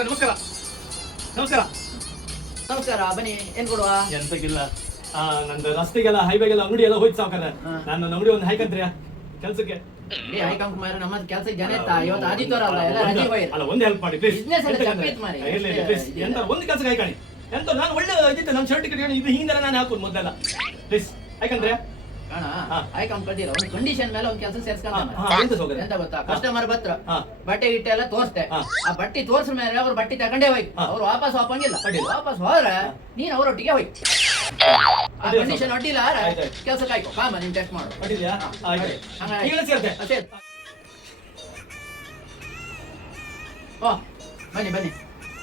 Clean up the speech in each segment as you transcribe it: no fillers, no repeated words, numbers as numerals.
ನಮಸ್ಕಾರ ನಮಸ್ಕಾರ ನಮಸ್ಕಾರ ಬನ್ನಿ ಏನ್ ಕೊಡುವ ಎಂತಕ್ಕಿಲ್ಲ ನಂದು ರಸ್ತೆಗೆಲ್ಲ ಹೈವೇಗೆಲ್ಲ ಅಂಗಡಿ ಎಲ್ಲ ಹೋಯ್ತು ಸಾವ್ಕಾರ ನಾನು ಅಂಗಡಿ ಒಂದು ಹಾಯ್ಕಂತ್ರಿಯ ಕೆಲ್ಸಕ್ಕೆ ಹೈಕಂಪ್ ಮಾರ ನಮ್ಮ ಕೆಲ್ಸಕ್ಕೆ ಜನ ಇತ್ತ ಇವತ್ತು ಆದಿತ್ಯವಾರ ಅಲ್ಲ ಎಲ್ಲ ರಜೆ ಹೋಯ್ತು ಅಲ್ಲ ಒಂದು ಹೆಲ್ಪ್ ಮಾಡಿ ಪ್ಲೀಸ್ Business ಎಲ್ಲ ಚಪ್ಪಿತ್ತು ಮಾರ್ರೆ. ಪ್ಲೀಸ್ ಎಂತ ಒಂದು ಕೆಲ್ಸಕ್ಕೆ ಹಾಯ್ಕಾಣಿ ಎಂತ ನಾನು ಒಳ್ಳೆ ಇದ್ದಿತ್ತು ನನ್ನ ಶರ್ಟ್ ಟಿಕೆಟ್ ಇದು ಹಿಂದೆಲ್ಲ ನಾನು ಹಾಕೋದು ಮೊದಲೆಲ್ಲ ಪ್ಲೀಸ್ ಹಾಯ್ಕಂತ್ರಿಯ ಕಾಣ ಹೈಕಂಪ್ ಕಟ್ಟಿಲ್ಲ ಒಂದು ಕಂಡೀಷನ್ ಮೇಲೆ ಒಂದು ಕೆಲಸ ಸೇರ್ಸ್ಕೊಂಡ ಎಂತ ಸೌಕರ್ಯ ಎಂತ ಗೊತ್ತಾ ಕಸ್ಟಮರ್ ಬತ್ರ ಹಾ. ಬಟ್ಟೆ ಗಿಟ್ಟೆ ಎಲ್ಲ ತೋರಿಸ್ತೆ ಹಾ. ಆ ಬಟ್ಟೆ ತೋರ್ಸ ಮೇಲೆ ಅವ್ರು ಬಟ್ಟೆ ತಗೊಂಡೇ ಹೋಯ್ತು ಹಾ. ಅವ್ರು ವಾಪಸ್ ಹೋಗಂಗಿಲ್ಲ ಅಡ್ಡಿಲ್ಲ. ವಾಪಸ್ ಹೋದ್ರೆ ನೀನ್ ಅವರೊಟ್ಟಿಗೆ ಹೋಯ್ತು ಆ ಅಡ್ಡಿಲ್ಲ ಕಂಡೀಷನ್ ಅಡ್ಡಿಲ್ಲ ಆಯ್ತು. ಕೆಲ್ಸಕ್ಕೆ ಆಯ್ತು ಕಾಮ ನೀನ್ ಟೆಸ್ಟ್ ಮಾಡು ಅಡ್ಡಿಲ್ಯಾ ಆಯ್ತು ಹಂಗಾಯ್ತು. ಈಗಲೇ ಸೇರ್ತೆ ಅಷ್ಟೇ ಓ ಬನ್ನಿ ಬನ್ನಿ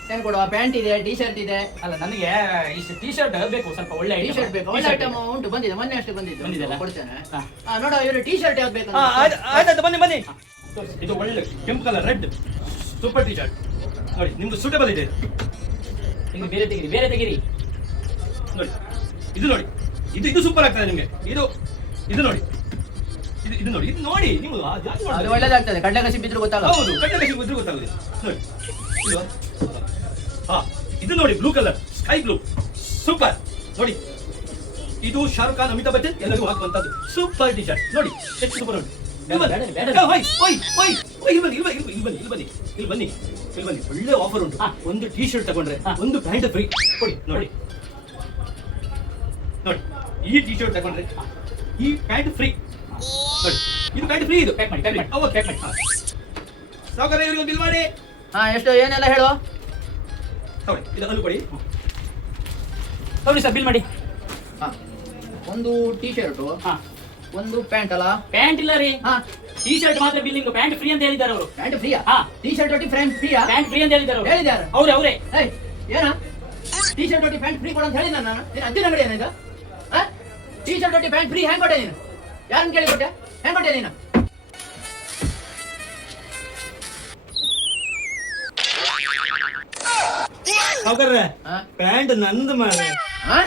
ಏನ್ ಕೊಡುವ ಪ್ಯಾಂಟ್ ಇದೆ ಟಿ ಶರ್ಟ್ ಇದೆ ಅಲ್ಲ ನನಗೆ ಇಷ್ಟು ಟಿ ಶರ್ಟ್ ಬೇಕು ಸ್ವಲ್ಪ ಒಳ್ಳೆ ಟಿ ಶರ್ಟ್ ಬೇಕು ಒಳ್ಳೆ ಐಟಮ್ ಉಂಟು ಬಂದಿದೆ ಮೊನ್ನೆ ಅಷ್ಟೇ ಬಂದಿದೆಯಲ್ಲ? ಬಂದಿದ್ದು ಕೊಡ್ತೇನೆ ಹಾ. ನೋಡುವ ಇವರು ಟಿ ಶರ್ಟ್ ಯಾವ್ದು ಬೇಕು ಆಯ್ತಾಯ್ತು ಬನ್ನಿ ಬನ್ನಿ ಇದು ಒಳ್ಳೆ ಕೆಂಪು colour red super T shirt ನೋಡಿ ನಿಮ್ದು ಸೂಟಬಲ್ ಇದೆ ಇನ್ನು ಬೇರೆ ತೆಗಿರಿ ಬೇರೆ ತೆಗಿರಿ ನೋಡಿ ಇದು ನೋಡಿ ಇದು ಸೂಪರ್ ಆಗ್ತದೆ ನಿಮ್ಗೆ ಇದು ನೋಡಿ ಇದು ನೋಡಿ ಇದು ನೋಡಿ ನೀವು ಜಾಸ್ತಿ ಅದು ಮಾಡೋದು. ಒಳ್ಳೇದಾಗ್ತದೆ ಕಡ್ಲೆ ಕಸಿ ಬಿದ್ರು ಗೊತ್ತಾಗಲ್ಲ ಹೌದು ಕಟ್ಟೆ ಕಸಿ ಬಿದ್ರೆ ಗೊತ್ತಾಗುತ್ತೆ ನೋಡಿ ಇದು ಹಾ ಇದು ನೋಡಿ blue colour sky blue super ನೋಡಿ ಇದು ಶಾರುಖ್ ಖಾನ್ ಅಮಿತಾಬ್ ಬಚ್ಚನ್ ಎಲ್ಲರಿಗೂ ಹಾಕುವಂತದ್ದು ಸೂಪರ್ ಟಿ ಶರ್ಟ್ ನೋಡಿ ಎಷ್ಟು ಸೂಪರ್ ನೋಡಿ ಇಲ್ಲಿ ಬನ್ನಿ ಒಳ್ಳೆ ಆಫರ್ ಉಂಟು ಒಂದು ಟಿ ಶರ್ಟ್ ತಗೊಂಡ್ರೆ ಒಂದು ಪ್ಯಾಂಟ್ ಫ್ರೀ ಕೊಡಿ ನೋಡಿ ನೋಡಿ ಈ ಟಿ ಶರ್ಟ್ ತಗೊಂಡ್ರೆ ಈ ಪ್ಯಾಂಟ್ ಫ್ರೀ ನೋಡಿ ಇದು ಪ್ಯಾಂಟ್ ಫ್ರೀ ಇದು ಪ್ಯಾಕ್ ಮಾಡಿ ಪ್ಯಾಕ್ ಮಾಡಿ ಪ್ಯಾಕ್ ಮಾಡಿ ಸಾವುಕಾರ ಇವರಿಗೆ ಬಿಲ್ ಮಾಡಿ ಹಾ ಎಷ್ಟು ಏನೆಲ್ಲ ಹೇಳು ತಗೊಳ್ಳಿ ಇದು ಅಲ್ಲೂ ಕೊಡಿ ನೋಡಿ ಸರ್ ಬಿಲ್ ಮಾಡಿ ಹಾ ಒಂದು ಟಿ ಶರ್ಟು ಹಾ ಒಂದು ಪ್ಯಾಂಟ್ ಅಲ್ಲ ಪ್ಯಾಂಟ್ ಇಲ್ಲ ರೀ ಹಾ ಟಿ ಶರ್ಟ್ ಮಾತ್ರ ಬಿಲ್ಲಿಂಗ್ ಪ್ಯಾಂಟ್ ಫ್ರೀ ಅಂತ ಹೇಳಿದ್ದಾರೆ ಅವರು ಪ್ಯಾಂಟ್ ಫ್ರೀಯಾ ಹಾ. ಟಿ ಶರ್ಟ್ ಒಟ್ಟಿ ಫ್ರೆಂಡ್ ಫ್ರೀಯಾ ಪ್ಯಾಂಟ್ ಫ್ರೀ ಅಂತ ಹೇಳಿದ್ದಾರೆ ಅವರು ಹೇಳಿದ್ದಾರೆ ಅವ್ರೆ ಅವರೇ ಏಯ್ ಏನ ಟಿ ಶರ್ಟ್ ಒಟ್ಟಿ ಪ್ಯಾಂಟ್ ಫ್ರೀ ಕೊಡು ಅಂತ ಹೇಳಿದ ನಾನು ನೀನು ಅಜ್ಜಿನ ಅಂಗಡಿ ಏನಿದು ಟಿ ಶರ್ಟ್ ಒಟ್ಟಿ ಪ್ಯಾಂಟ್ ಫ್ರೀ ಹೆಂಗ್ ಕೊಟ್ಟೆ ನೀನು ಯಾರನ್ನ ಕೇಳಿ ಕೊಟ್ಟೆ ಹೆಂಗ್ ಕೊಟ್ಟೆ ನೀನು ಸಾವುಕಾರ್ರೆ ಹಾ? ಪ್ಯಾಂಟ್ ನಂದು ಮಾರ್ರೆ ಹಾ?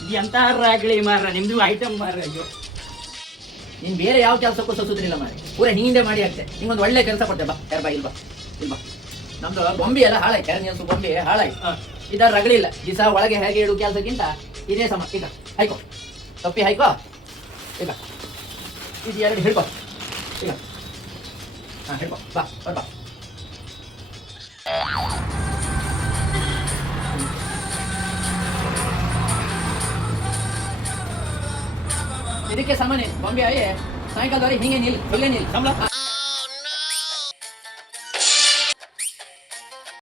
ಇದು ಎಂತ ರಾಗಳಿ ಮಾರ ನಿಮ್ದು ಐಟಮ್ ಮಾರ ಅಯ್ಯೋ ನೀನ್ ಬೇರೆ ಯಾವ ಕೆಲಸಕ್ಕೂ ಸಸುದ್ರಿಲ್ಲ ಮಾರಿ ಪೂರ ನೀಂದೆ ಮಾಡಿ ಆಗ್ತೆ ನಿಂಗೊಂದು ಒಳ್ಳೆ ಕೆಲಸ ಕೊಡ್ತೆ ಬಾ ಯಾರ ಬಾ ಇಲ್ಬಾ ನಮ್ದು ಗೊಂಬಿ ಎಲ್ಲ ಹಾಳಾಯ್ತು ಎರಡು ನಿಲ್ಸು ಗೊಂಬಿ ಹಾಳಾಯ್ತು ಹಾ. ಇದರ ರಗಳಿಲ್ಲ ದಿವಸ ಒಳಗೆ ಹೇಗೆ ಇಡು ಕೆಲಸಕ್ಕಿಂತ ಇದೇ ಸಮ ಈಗ ಹಾಯ್ಕೋ ತಪ್ಪಿ ಹಾಯ್ಕೋ ಈಗ ಇದು ಎರಡು ಹಿಡ್ಕೋ ಈಗ ಹಾ ಹಿಡ್ಕೋ ಬಾ ಬಾ ಇದಕ್ಕೆ ಸಾಮಾನ್ಯ ಗೊಂಬೆ ಆಯೇ ಸಾಯಂಕಾಲದವರೆಗೆ ಹಿಂಗೆ ನಿಲ್ ಇಲ್ಲೇ ನಿಲ್ ಸಂಬಳ? ಹಾ